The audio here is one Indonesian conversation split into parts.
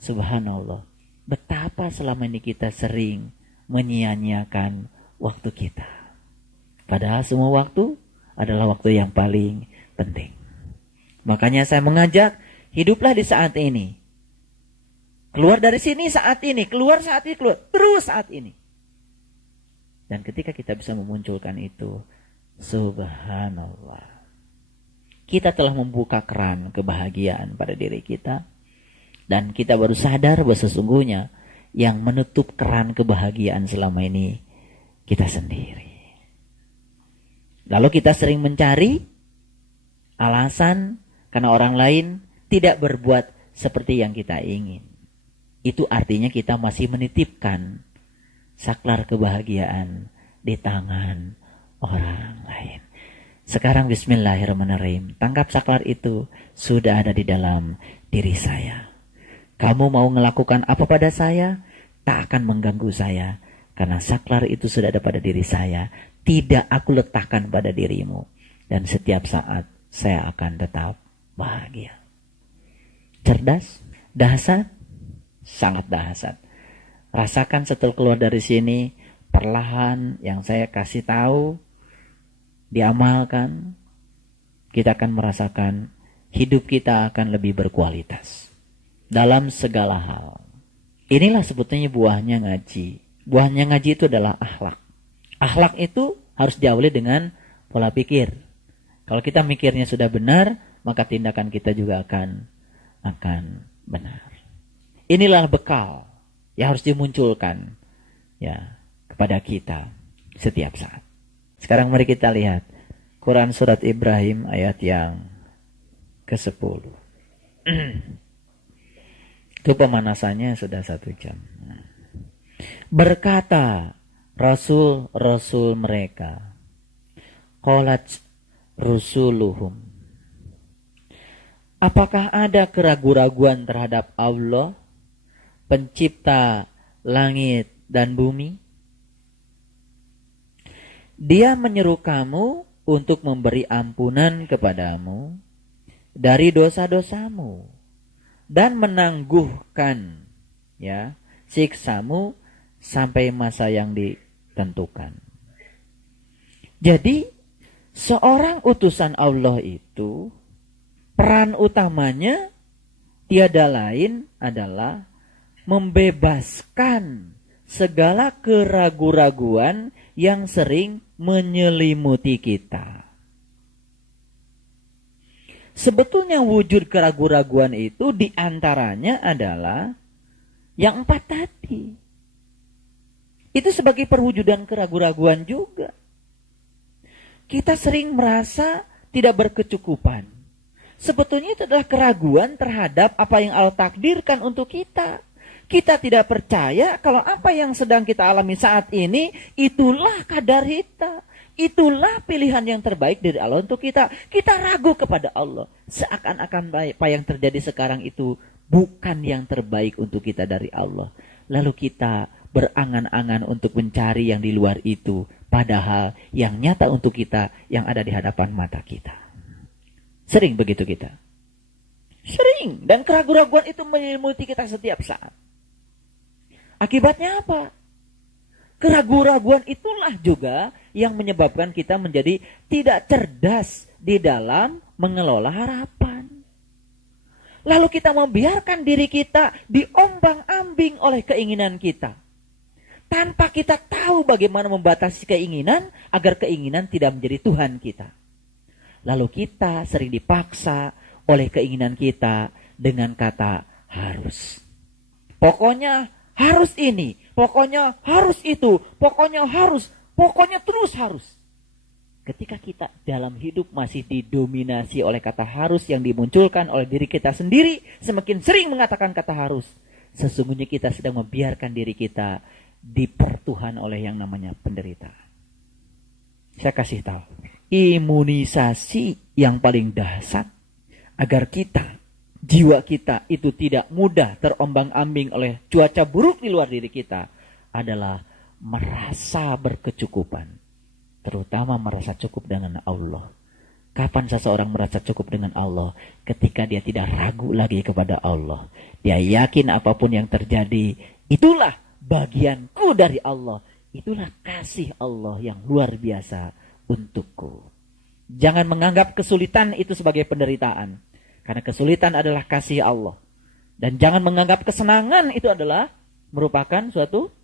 Subhanallah, betapa selama ini kita sering menyia-nyiakan waktu kita. Padahal semua waktu adalah waktu yang paling penting. Makanya saya mengajak, hiduplah di saat ini. Keluar dari sini saat ini, keluar saat ini, keluar terus saat ini. Dan ketika kita bisa memunculkan itu, subhanallah, kita telah membuka keran kebahagiaan pada diri kita. Dan kita baru sadar bahwa sesungguhnya yang menutup keran kebahagiaan selama ini kita sendiri. Lalu kita sering mencari alasan karena orang lain tidak berbuat seperti yang kita ingin. Itu artinya kita masih menitipkan saklar kebahagiaan di tangan orang lain. Sekarang bismillahirrahmanirrahim. Tangkap saklar itu sudah ada di dalam diri saya. Kamu mau melakukan apa pada saya, tak akan mengganggu saya. Karena saklar itu sudah ada pada diri saya. Tidak aku letakkan pada dirimu. Dan setiap saat saya akan tetap bahagia. Cerdas? Dahsyat? Sangat dahsyat. Rasakan setelah keluar dari sini, perlahan yang saya kasih tahu, diamalkan, kita akan merasakan hidup kita akan lebih berkualitas dalam segala hal. Inilah sebetulnya buahnya ngaji. Buahnya ngaji itu adalah akhlak. Akhlak itu harus diawali dengan pola pikir. Kalau kita mikirnya sudah benar, maka tindakan kita juga akan benar. Inilah bekal yang harus dimunculkan ya kepada kita setiap saat. Sekarang mari kita lihat Quran surat Ibrahim ayat yang ke-10. Itu pemanasannya sudah 1 jam. Berkata rasul-rasul mereka, qalat rusuluhum, apakah ada keraguan-raguan terhadap Allah, pencipta langit dan bumi? Dia menyeru kamu untuk memberi ampunan kepadamu dari dosa-dosamu dan menangguhkan ya siksamu sampai masa yang ditentukan. Jadi seorang utusan Allah itu peran utamanya tiada lain adalah membebaskan segala keraguan-raguan yang sering menyelimuti kita. Sebetulnya wujud keraguan-raguan itu diantaranya adalah yang 4 tadi. Itu sebagai perwujudan keraguan-raguan juga. Kita sering merasa tidak berkecukupan. Sebetulnya itu adalah keraguan terhadap apa yang Allah takdirkan untuk kita. Kita tidak percaya kalau apa yang sedang kita alami saat ini, itulah kadar kita. Itulah pilihan yang terbaik dari Allah untuk kita. Kita ragu kepada Allah. Seakan-akan apa yang terjadi sekarang itu bukan yang terbaik untuk kita dari Allah. Lalu kita berangan-angan untuk mencari yang di luar itu. Padahal yang nyata untuk kita yang ada di hadapan mata kita. Sering begitu kita. Sering. Dan keraguan-raguan itu menyelimuti kita setiap saat. Akibatnya apa? Keraguan-raguan itulah juga yang menyebabkan kita menjadi tidak cerdas di dalam mengelola harapan. Lalu kita membiarkan diri kita diombang-ambing oleh keinginan kita. Tanpa kita tahu bagaimana membatasi keinginan agar keinginan tidak menjadi Tuhan kita. Lalu kita sering dipaksa oleh keinginan kita dengan kata harus. Pokoknya harus ini, pokoknya harus itu, pokoknya harus, pokoknya terus harus. Ketika kita dalam hidup masih didominasi oleh kata harus yang dimunculkan oleh diri kita sendiri, semakin sering mengatakan kata harus, sesungguhnya kita sedang membiarkan diri kita dipertuhan oleh yang namanya penderitaan. Saya kasih tahu, imunisasi yang paling dahsyat agar kita, jiwa kita itu tidak mudah terombang-ambing oleh cuaca buruk di luar diri kita adalah merasa berkecukupan. Terutama merasa cukup dengan Allah. Kapan seseorang merasa cukup dengan Allah? Ketika dia tidak ragu lagi kepada Allah. Dia yakin apapun yang terjadi, itulah bagianku dari Allah. Itulah kasih Allah yang luar biasa untukku. Jangan menganggap kesulitan itu sebagai penderitaan. Karena kesulitan adalah kasih Allah. Dan jangan menganggap kesenangan itu adalah merupakan suatu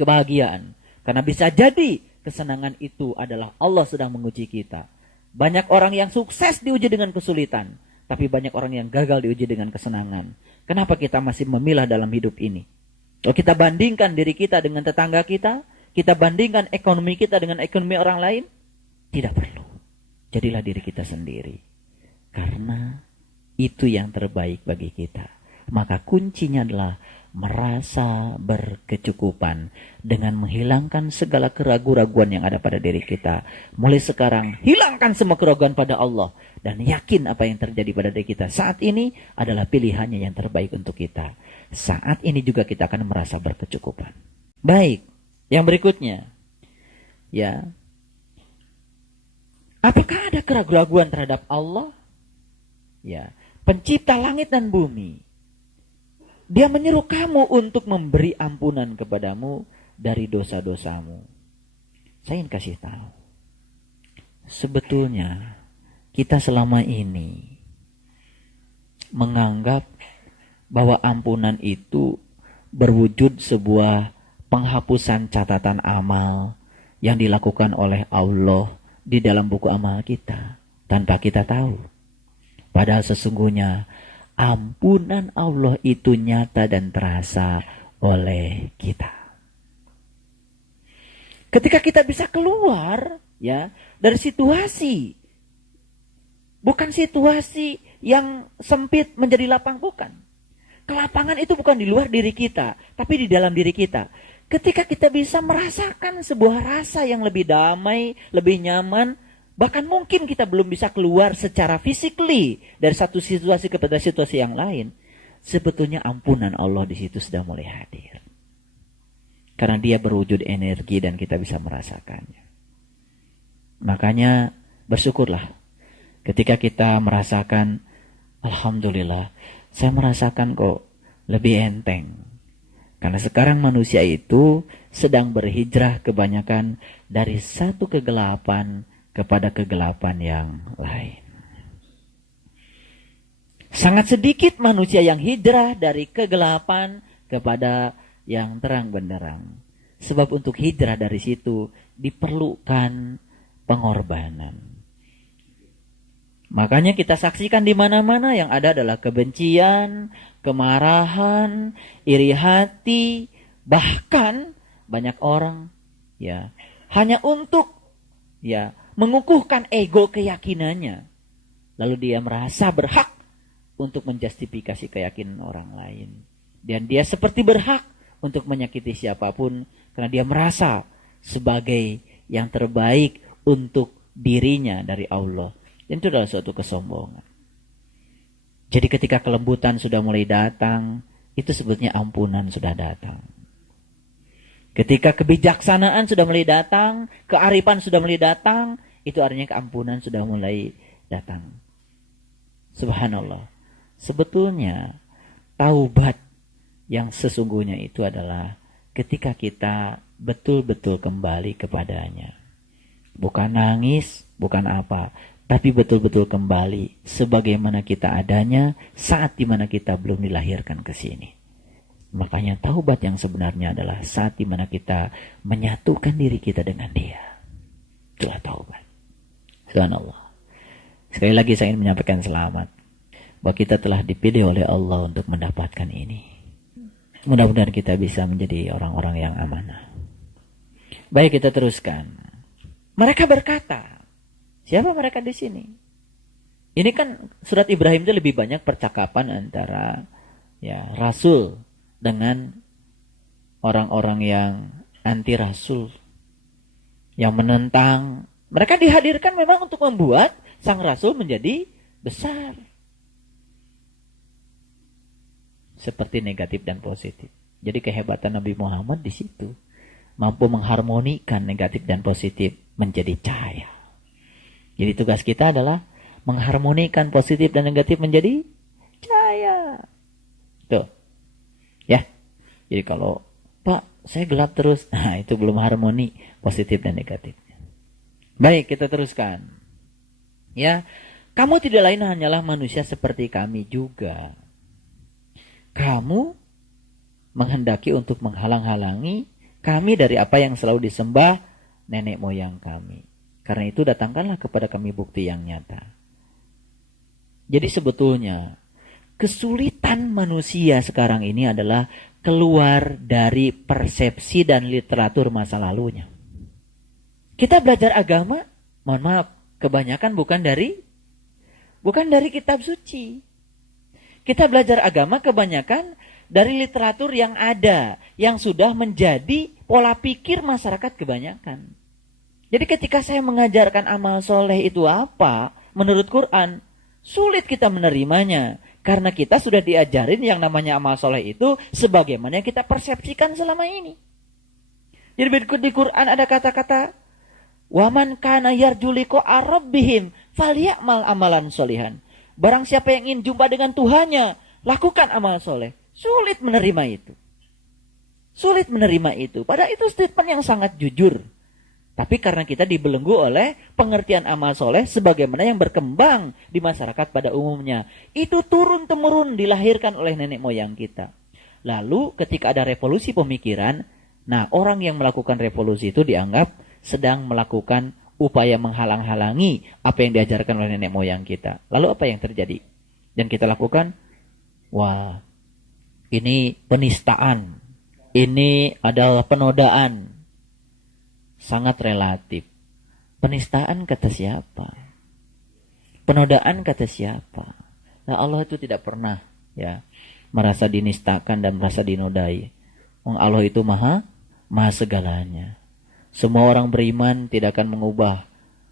kebahagiaan. Karena bisa jadi kesenangan itu adalah Allah sedang menguji kita. Banyak orang yang sukses diuji dengan kesulitan. Tapi banyak orang yang gagal diuji dengan kesenangan. Kenapa kita masih memilah dalam hidup ini? Kalau kita bandingkan diri kita dengan tetangga kita, kita bandingkan ekonomi kita dengan ekonomi orang lain, tidak perlu. Jadilah diri kita sendiri. Karena itu yang terbaik bagi kita. Maka kuncinya adalah merasa berkecukupan dengan menghilangkan segala keraguan-raguan yang ada pada diri kita. Mulai sekarang, hilangkan semua keraguan pada Allah. Dan yakin apa yang terjadi pada diri kita saat ini adalah pilihannya yang terbaik untuk kita. Saat ini juga kita akan merasa berkecukupan. Baik, yang berikutnya. Ya. Apakah ada keraguan-raguan terhadap Allah? Ya, pencipta langit dan bumi. Dia menyeru kamu untuk memberi ampunan kepadamu dari dosa-dosamu. Saya ingin kasih tahu. Sebetulnya kita selama ini menganggap bahwa ampunan itu berwujud sebuah penghapusan catatan amal yang dilakukan oleh Allah di dalam buku amal kita tanpa kita tahu. Padahal sesungguhnya ampunan Allah itu nyata dan terasa oleh kita. Ketika kita bisa keluar ya dari situasi, bukan situasi yang sempit menjadi lapang, bukan. Kelapangan itu bukan di luar diri kita, tapi di dalam diri kita. Ketika kita bisa merasakan sebuah rasa yang lebih damai, lebih nyaman, bahkan mungkin kita belum bisa keluar secara physically dari satu situasi kepada situasi yang lain. Sebetulnya ampunan Allah di situ sudah mulai hadir. Karena dia berwujud energi dan kita bisa merasakannya. Makanya bersyukurlah ketika kita merasakan, alhamdulillah, saya merasakan kok lebih enteng. Karena sekarang manusia itu sedang berhijrah kebanyakan dari satu kegelapan kepada kegelapan yang lain. Sangat sedikit manusia yang hijrah dari kegelapan kepada yang terang benderang. Sebab untuk hijrah dari situ diperlukan pengorbanan. Makanya kita saksikan di mana-mana yang ada adalah kebencian, kemarahan, iri hati, bahkan banyak orang ya hanya untuk ya mengukuhkan ego keyakinannya. Lalu dia merasa berhak untuk menjustifikasi keyakinan orang lain. Dan dia seperti berhak untuk menyakiti siapapun karena dia merasa sebagai yang terbaik untuk dirinya dari Allah. Dan itu adalah suatu kesombongan. Jadi ketika kelembutan sudah mulai datang, itu sebetulnya ampunan sudah datang. Ketika kebijaksanaan sudah mulai datang, kearifan sudah mulai datang, itu artinya keampunan sudah mulai datang. Subhanallah. Sebetulnya taubat yang sesungguhnya itu adalah ketika kita betul-betul kembali kepadanya. Bukan nangis, bukan apa, tapi betul-betul kembali sebagaimana kita adanya saat dimana kita belum dilahirkan ke sini. Makanya taubat yang sebenarnya adalah saat dimana kita menyatukan diri kita dengan Dia. Itulah taubat. Subhanallah. Sekali lagi saya ingin menyampaikan selamat bahwa kita telah dipilih oleh Allah untuk mendapatkan ini. Mudah-mudahan kita bisa menjadi orang-orang yang amanah. Baik, kita teruskan. Mereka berkata, siapa mereka di sini? Ini kan surat Ibrahim itu lebih banyak percakapan antara ya Rasul dengan orang-orang yang anti Rasul, yang menentang. Mereka dihadirkan memang untuk membuat sang Rasul menjadi besar. Seperti negatif dan positif. Jadi kehebatan Nabi Muhammad di situ. Mampu mengharmonikan negatif dan positif menjadi cahaya. Jadi tugas kita adalah mengharmonikan positif dan negatif menjadi cahaya. Tuh. Ya. Jadi kalau, Pak, saya gelap terus. Nah, itu belum harmoni positif dan negatif. Baik, kita teruskan. Ya, kamu tidak lain hanyalah manusia seperti kami juga. Kamu menghendaki untuk menghalang-halangi kami dari apa yang selalu disembah nenek moyang kami. Karena itu datangkanlah kepada kami bukti yang nyata. Jadi sebetulnya kesulitan manusia sekarang ini adalah keluar dari persepsi dan literatur masa lalunya. Kita belajar agama, mohon maaf, kebanyakan bukan dari kitab suci. Kita belajar agama kebanyakan dari literatur yang ada, yang sudah menjadi pola pikir masyarakat kebanyakan. Jadi ketika saya mengajarkan amal soleh itu apa, menurut Quran, sulit kita menerimanya. Karena kita sudah diajarin yang namanya amal soleh itu sebagaimana yang kita persepsikan selama ini. Jadi berikut di Quran ada kata-kata, "Waman kana yarju liqa'a rabbihim falyamal amalan solihan." Barang siapa yang ingin jumpa dengan Tuhannya, lakukan amal soleh. Sulit menerima itu. Sulit menerima itu. Padahal itu statement yang sangat jujur. Tapi karena kita dibelenggu oleh pengertian amal soleh sebagaimana yang berkembang di masyarakat pada umumnya. Itu turun-temurun dilahirkan oleh nenek moyang kita. Lalu ketika ada revolusi pemikiran, nah orang yang melakukan revolusi itu dianggap sedang melakukan upaya menghalang-halangi apa yang diajarkan oleh nenek moyang kita. Lalu apa yang terjadi? Dan kita lakukan, wah, ini penistaan. Ini adalah penodaan. Sangat relatif. Penistaan kata siapa? Penodaan kata siapa? Nah, Allah itu tidak pernah ya merasa dinistakan dan merasa dinodai. Allah itu maha segalanya. Semua orang beriman tidak akan mengubah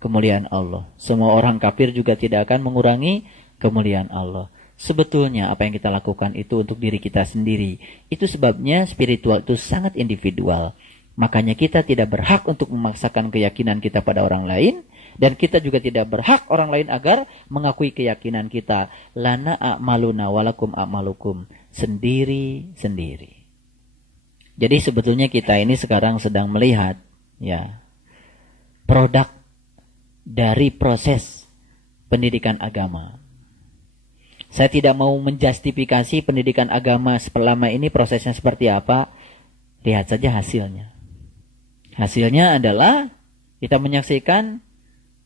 kemuliaan Allah. Semua orang kafir juga tidak akan mengurangi kemuliaan Allah. Sebetulnya apa yang kita lakukan itu untuk diri kita sendiri. Itu sebabnya spiritual itu sangat individual. Makanya kita tidak berhak untuk memaksakan keyakinan kita pada orang lain. Dan kita juga tidak berhak orang lain agar mengakui keyakinan kita. Lana a'maluna walakum a'malukum. Sendiri-sendiri. Jadi sebetulnya kita ini sekarang sedang melihat ya produk dari proses pendidikan agama. Saya tidak mau menjustifikasi pendidikan agama selama ini prosesnya seperti apa. Lihat saja hasilnya. Hasilnya adalah kita menyaksikan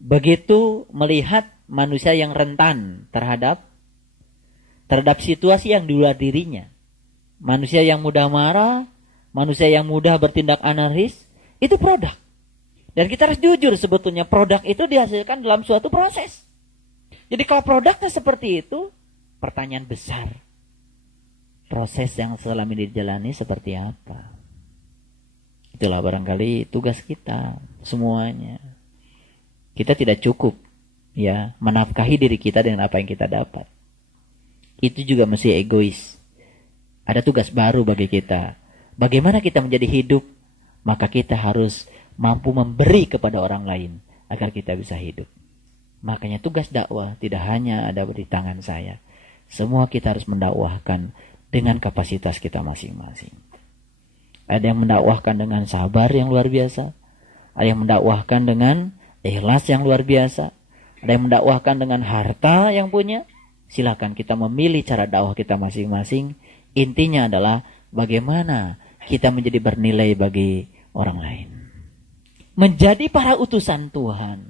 begitu melihat manusia yang rentan terhadap situasi yang di luar dirinya. Manusia yang mudah marah, manusia yang mudah bertindak anarkis, itu produk. Dan kita harus jujur sebetulnya produk itu dihasilkan dalam suatu proses. Jadi kalau produknya seperti itu, pertanyaan besar. Proses yang selama ini dijalani seperti apa? Itulah barangkali tugas kita semuanya. Kita tidak cukup ya menafkahi diri kita dengan apa yang kita dapat. Itu juga mesti egois. Ada tugas baru bagi kita. Bagaimana kita menjadi hidup? Maka kita harus mampu memberi kepada orang lain agar kita bisa hidup. Makanya tugas dakwah tidak hanya ada di tangan saya. Semua kita harus mendakwahkan dengan kapasitas kita masing-masing. Ada yang mendakwahkan dengan sabar yang luar biasa. Ada yang mendakwahkan dengan ikhlas yang luar biasa. Ada yang mendakwahkan dengan harta yang punya. Silakan kita memilih cara dakwah kita masing-masing. Intinya adalah bagaimana kita menjadi bernilai bagi orang lain. Menjadi para utusan Tuhan.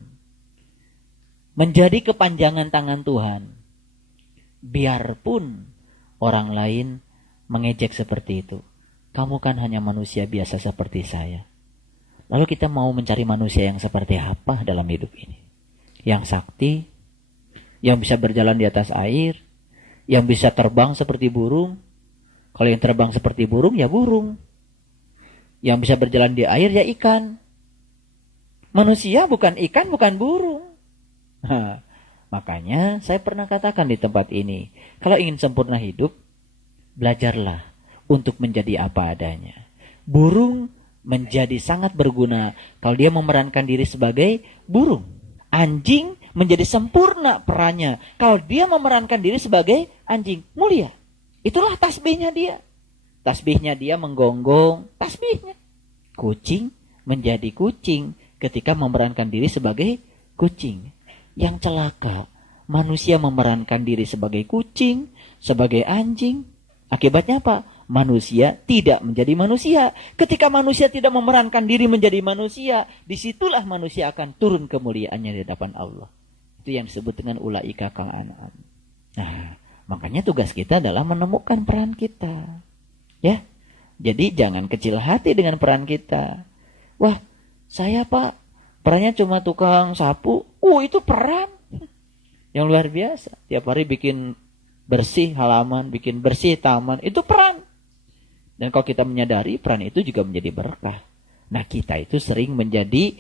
Menjadi kepanjangan tangan Tuhan. Biarpun orang lain mengejek seperti itu. Kamu kan hanya manusia biasa seperti saya. Lalu kita mau mencari manusia yang seperti apa dalam hidup ini? Yang sakti, yang bisa berjalan di atas air, yang bisa terbang seperti burung. Kalau yang terbang seperti burung, ya burung. Yang bisa berjalan di air, ya ikan. Manusia bukan ikan, bukan burung. Makanya saya pernah katakan di tempat ini, kalau ingin sempurna hidup, belajarlah untuk menjadi apa adanya. Burung menjadi sangat berguna kalau dia memerankan diri sebagai burung. Anjing menjadi sempurna perannya kalau dia memerankan diri sebagai anjing, mulia. Itulah tasbihnya dia. Tasbihnya dia menggonggong tasbihnya. Kucing menjadi kucing ketika memerankan diri sebagai kucing. Yang celaka, manusia memerankan diri sebagai kucing, sebagai anjing. Akibatnya apa? Manusia tidak menjadi manusia. Ketika manusia tidak memerankan diri menjadi manusia, disitulah manusia akan turun kemuliaannya di hadapan Allah. Itu yang disebut dengan ulaika kal an'am. Nah, makanya tugas kita adalah menemukan peran kita. Ya, jadi jangan kecil hati dengan peran kita. Wah, saya Pak, perannya cuma tukang sapu. Itu peran yang luar biasa. Tiap hari bikin bersih halaman, bikin bersih taman, itu peran. Dan kalau kita menyadari peran itu juga menjadi berkah. Nah, kita itu sering menjadi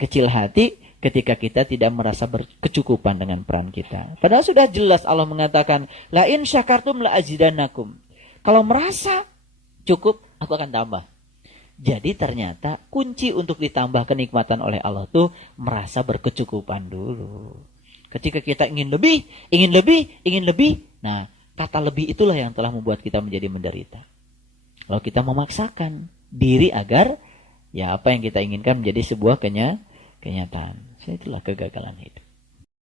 kecil hati ketika kita tidak merasa berkecukupan dengan peran kita. Padahal sudah jelas Allah mengatakan, la in syakartum la azidannakum. Kalau merasa cukup, aku akan tambah. Jadi ternyata kunci untuk ditambah kenikmatan oleh Allah tuh merasa berkecukupan dulu. Ketika kita ingin lebih, nah, kata lebih itulah yang telah membuat kita menjadi menderita. Kalau kita memaksakan diri agar apa yang kita inginkan menjadi sebuah kenyataan. Itulah kegagalan hidup.